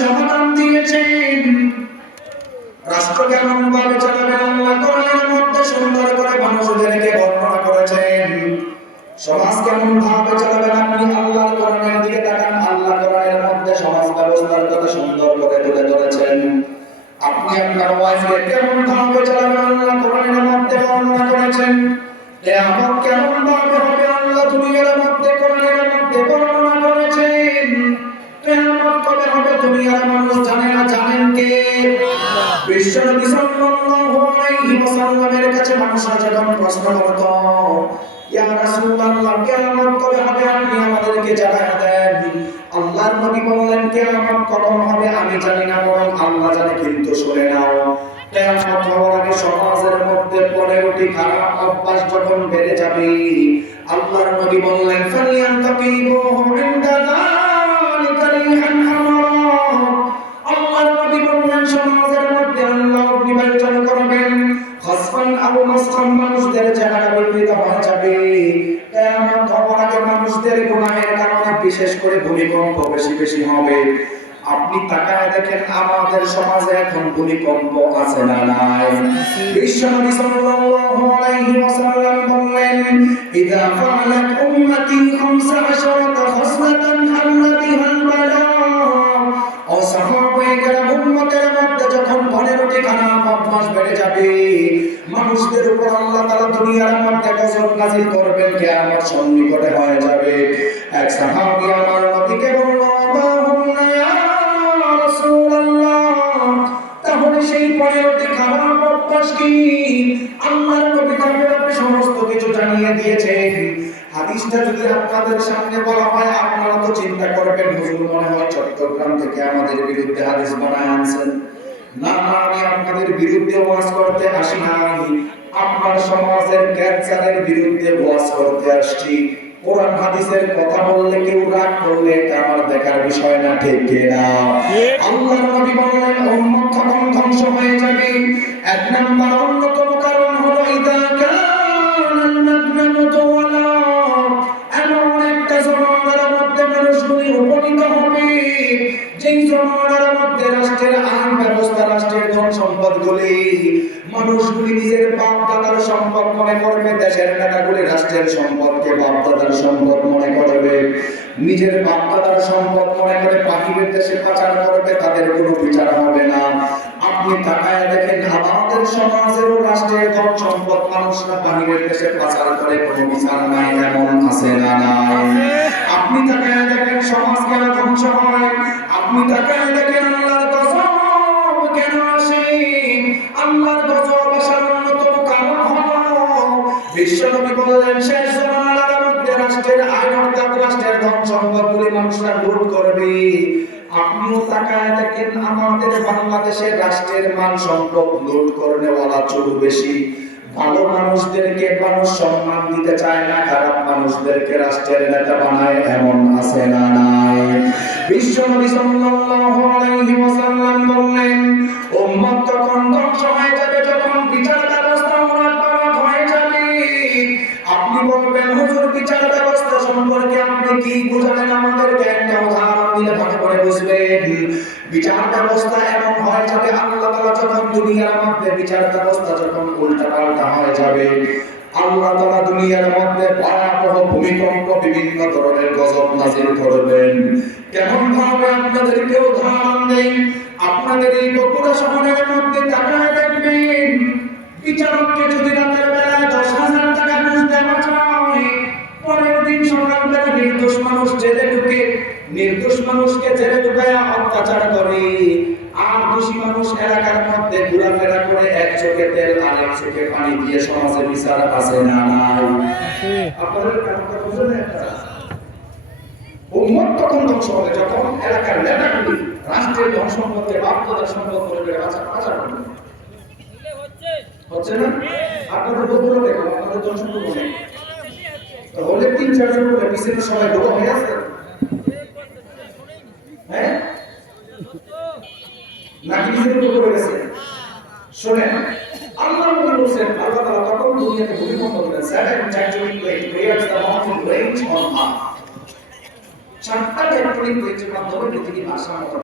সমাধান দিয়েছেন। রাষ্ট্র কেমন ভাবে চালাবেন আল্লাহ কোরআনের মধ্যে সুন্দর করে মানুষদেরকে বর্ণনা করেছেন। সমাজ কেমন ভাবে চালাবেন আপনি আল্লাহর কোরআনের দিকে তাকান। আল্লাহ কোরআনের মধ্যে সমাজ ব্যবস্থার কথা সুন্দর করে তুলে ধরেছেন। আপনি আপনার ওয়াইফকে কেমন ভাবে চালাবেন আল্লাহ কোরআনের মধ্যে বর্ণনা করেছেন। কিয়ামত কেমন ভাবে হবে আল্লাহ দুনিয়ার মধ্যে কোরআনের মধ্যে বর্ণনা করেছেন। কিয়ামত কবে হবে দুনিয়ার মানুষ জানে না, জানেন কে? বিশ্বনবী সাল্লাল্লাহু আলাইহি ওয়াসাল্লামের কাছে মানুষরা যখন প্রশ্ন করত, ইয়া রাসূলুল্লাহ কিয়ামত কবে হবে আপনি আমাদেরকে জানায়া দেন। আল্লাহর নবী বললেন কিয়ামত কখন হবে আমি জানি না, বরং আল্লাহ জানে, কিন্তু শুনে নাও কিয়ামত হওয়ার আগে সমাজের মধ্যে 15টি খারাপ অভ্যাস যখন বেড়ে যাবে, আল্লাহর নবী বললেন ফালিয়ান্তাকিবুহু ইনদা যালিকা রিহান হামারা। আল্লাহর নবী বললেন সমাজের মধ্যে আল্লাহ নির্বাচন করবেন খাসফান আবু মাসখান, মানুষদের চেহারা বিকৃত হয়ে যাবে। কিয়ামত হওয়ার আগে মানুষদের গুনাহের কারণে বিশেষ করে ভূমিকম্প বেশি বেশি হবে। আপনি তাকায় দেখেন আমাদের সমাজে এখন ভূমিকম্প আছে না নাই? বিশ্বনবী সাল্লাল্লাহু আলাইহি ওয়াসাল্লাম বললেন ইযা ফাআলাত উম্মতি 15 খাসলাতান আল্লাতিহাল বালা। ও সাহাবায়ে কেরাম, উম্মতের মধ্যে যখন 15টি খারাপ অভ্যাস বেড়ে যাবে, মানুষদের উপর আল্লাহ তাআলা দুনিয়ার মধ্যে গজব নাযিল করবেন, কিয়ামত সন্নিকটে হয়ে যাবে। এক সাহাবী আমার নবীকে বলল আল্লাহুম্মা ইয়া রাসূলুল্লাহ, তাহলে সেই 15টি খারাপ অভ্যাস কি? আল্লাহর নবী তাকে সমস্ত কিছু জানিয়ে দিয়েছেন। হাদিসটা যদি আপনাদের সামনে বলা হয় আপনারা তো চিন্তা করবেন হুজুর মনে হয় চট্টগ্রাম থেকে আমাদের বিরুদ্ধে হাদিস বানায় আনছেন। না না, আমি আপনাদের বিরুদ্ধে ওয়াজ করতে আসি নাই, আপনার সমাজের ক্যান্সারের বিরুদ্ধে ওয়াজ করতে আসছি। কোরআন হাদিসের কথা বললে কেউ রাগ করলে এটা আমার দেখার বিষয় না, ঠিক কিনা? আল্লাহর নবী বললেন উম্মত তখন ধ্বংস হয়ে যাবে। এক নাম্বার অন্যতম কারণ হলো ইযা কানাল মাগনামু তাওয়ালা, এমন একটা জমানার মধ্যে মানুষগুলি উপনীত হবে যেই জমানার মধ্যে রাষ্ট্রের আইন ব্যবস্থা, রাষ্ট্রের ধন সম্পদগুলি মানুষগুলি নিজের বাপ দাদার সম্পদ মনে করবে। দেশের নেতাগুলি রাষ্ট্রের সম্পদকে বাপ দাদার সম্পদ মনে করবে, নিজের বাপ দাদার সম্পদ মনে করে বাহিরের দেশে পাচার করবে, তাদের কোনো বিচার হবে না। আপনি তাকায় দেখেন আমাদের সমাজের ও রাষ্ট্রের ধন সম্পদ মানুষরা বাহিরের দেশে পাচার করে, কোনো বিচার নাই, এমন আছে না নাই? আপনি তাকায় দেখেন সমাজ কেন ধ্বংস হয়, আপনি তাকায় দেখেন আল্লাহর গজব কেন আসে। আল্লাহর গজব আসার অন্যতম কারণ হলো বিশ্বনবী বললেন শেষ জামানার মধ্যে রাষ্ট্রের আইন অর্থাৎ রাষ্ট্রের ধন সম্পদগুলি মানুষরা লুট করবে। আপনিও তাকায় দেখেন আমাদের বাংলাদেশের রাষ্ট্রের মান সম্পদ লুট করনেওয়ালা চোর বেশি। ভালো মানুষদেরকে মানুষ সম্মান দিতে চায় না, খারাপ মানুষদেরকে রাষ্ট্রের নেতা বানায়, এমন আছে না নাই? বিশ্বনবী সাল্লাল্লাহু আলাইহি ওয়াসাল্লাম বললেন উম্মত তখন ধ্বংস হয়ে যাবে যখন বিচার ব্যবস্থা উলটপালট হয়ে যাবে। আপনি বলবেন হুজুর বিচার ব্যবস্থা সম্পর্কে আপনি কি বুঝালেন, আমাদেরকে একটা উদাহরণ দিলে ভালো করে বুঝবেন। বিচার ব্যবস্থা এমন হয়ে যাবে আল্লাহ তাআলা যখন দুনিয়ার মধ্যে বিচার ব্যবস্থা যখন উল্টাপাল্টা হয়ে যাবে, আল্লাহ তাআলা দুনিয়ার মধ্যে ভয়াবহ ভূমিকম্প, বিভিন্ন ধরনের গজব নাযিল করবেন। কেমন ভাবে আপনাদেরকে উদাহরণ দেই। আপনাদের এই বগুড়া শহরের মধ্যে তাকায় দেখবেন বিচারককে যদি রাতের বেলায় 10,000 টাকা ঘুষ দেওয়া হয়, পরের দিন সকালবেলা নির্দোষ মানুষ জেলে ঢুকে, নির্দোষ মানুষকে জেলে ঢুকায়া অত্যাচার করে, আর দোষী মানুষ এলাকার মধ্যে ঘোরাফেরা করে, এক চোখে তেল আর এক চোখে পানি দিয়ে সমাজে বিচার আছে না নাই? আপনাদের কথা বুঝলেন? একটা উম্মত তখন ধ্বংস হবে যখন এলাকার নেতাগুলি রাষ্ট্রের ধন সম্পদকে বাপ দাদার সম্পদ করে পাচার করবে। হচ্ছে না? আপনাদের বগুড়া দেখুন, আপনাদের ধন সম্পদ নেই, তাহলে 3-4 জন করে পিছনে সবাই ডোবা হয়ে আছে। হ্যাঁ, নাকি নিজের উপর পড়ে গেছে? শোনেন, আল্লাহ নবী বলেন আল্লাহ তাআলা তখন দুনিয়াতে ভূমিকম্প দিলেন, 7 tectonic plates creates the mountain range on earth। 4টা tectonic plates এর মাধ্যমে পৃথিবী ভারসাম্য